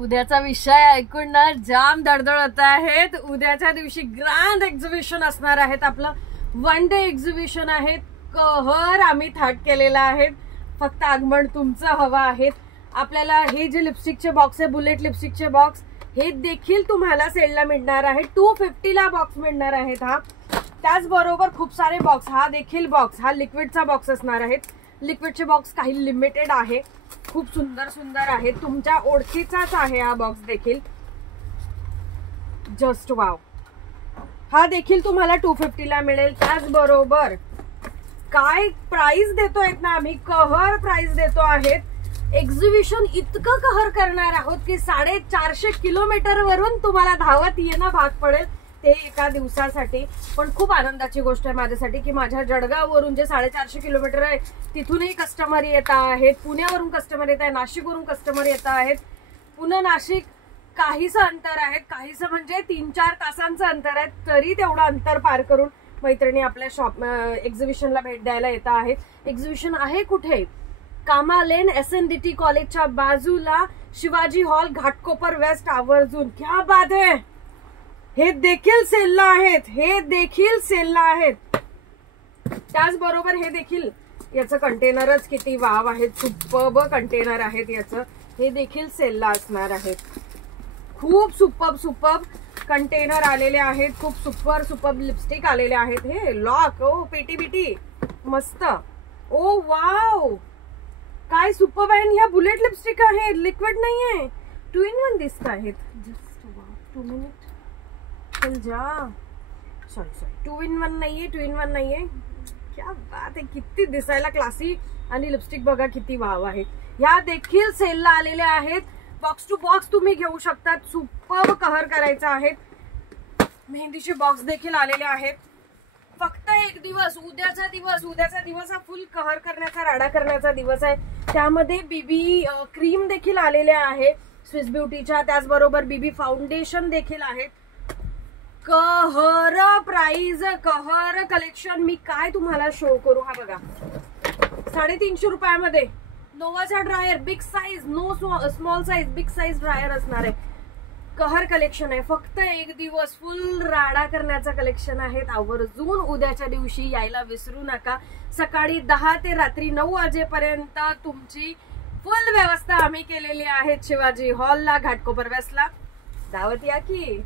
उद्याचा विषय ऐकून ना जाम दडदड होत आहेत। उद्याच्या दिवशी ग्रँड एक्झिबिशन असणार आहेत। आपलं वन डे एक्झिबिशन आहे। कहर आम्ही थाट केलेला आहे। फक्त आगमन तुमचं हवं आहे। आपल्याला हे जे लिपस्टिकचे बॉक्स आहे, बुलेट लिपस्टिकचे बॉक्स, हे देखील तुम्हाला सेलला मिळणार आहे। 250 ला बॉक्स मिळणार आहेत। हा त्याचबरोबर खूप सारे बॉक्स, हा देखील बॉक्स, हा लिक्विडचा बॉक्स असणार आहे। लिक्विडचे बॉक्स काही लिमिटेड आहे, खूप सुंदर सुंदर आहे। तुमच्या ओळखीचाच आहे हा बॉक्स देखील। जस्ट वाव, हा देखील तुम्हाला 250 ला मिळेल। त्याचबरोबर काय प्राइस देतोय ना आम्ही, कहर प्राइस देतो आहेत। एक्झिबिशन इतकं कहर करणार आहोत की 450 किलोमीटर वरून तुम्हाला धावत येणं भाग पडेल, ते एका दिवसासाठी। पण खूप आनंदाची गोष्ट आहे माझ्यासाठी की माझ्या जळगाववरून जे 450 किलोमीटर आहे तिथूनही कस्टमर येत आहेत, पुण्यावरून कस्टमर येत आहे, नाशिकवरून कस्टमर येत आहेत। पुणे नाशिक काहीसं अंतर आहे, काहीसं म्हणजे 3-4 तासांचं अंतर आहे, तरी तेवढं अंतर पार करून मैत्रिणी आपल्या शॉप एक्झिबिशनला भेट द्यायला येत आहेत। एक्झिबिशन आहे कुठे? कामा लेन SNDT कॉलेजच्या बाजूला, शिवाजी हॉल, घाटकोपर वेस्ट, आवर्जून। क्या बात है, हे देखील सेलला आहेत, हे देखील सेलला आहेत। त्याचबरोबर हे देखील, याचं कंटेनरच किती वाव आहेत, सुपर्ब कंटेनर आहेत याचं, हे देखील सेलला असणार आहेत। खूप सुपर्ब कंटेनर आलेले आहेत, खूप सुपर्ब लिपस्टिक आलेले आहेत। हे लॉक, ओ पेटी बिटी मस्त, ओ वाव काय सुपर्ब आहे। ह्या बुलेट लिपस्टिक आहेत, लिक्विड नाहीये, 2 in 1 दिसत आहेत। जस्ट वाव, 2 मिनिट चल जा, सॉरी 2 in 1 नाहीये, 2 in 1 नाहीये। क्या बात आहे, किती दिसायला क्लासी, आणि लिपस्टिक बघा किती वाव आहे। ह्या देखील सेलला आलेल्या आहेत। बॉक्स टू बॉक्स तुम्ही घेऊ शकता, सुपर्ब कहर करायचा आहे। मेहंदीचे बॉक्स देखील आलेले आहेत। फक्त एक दिवस, उद्याचा दिवस हा फुल कहर करण्याचा, राडा करण्याचा दिवस आहे। त्यामध्ये बीबी क्रीम देखील आलेल्या आहे स्विस ब्युटीच्या, त्याचबरोबर बीबी फाउंडेशन देखील आहेत। कहर प्राइस, कहर कलेक्शन मी काय तुम्हाला शो करू। हा बघा 350 रुपयामध्ये नोवाचा dryer, big size, no small size, big size dryer असणार आहे। कहर कलेक्शन आहे, फक्त एक दिवस फुल राडा करण्याचं कलेक्शन आहे। आवर्जून उद्याच्या दिवशी यायला विसरू नका। सकाळी 10 ते रात्री 9 वाजेपर्यंत तुमची फुल व्यवस्था आम्ही केलेली आहे शिवाजी हॉलला, घाटकोपर वेस्टला। दावत या की।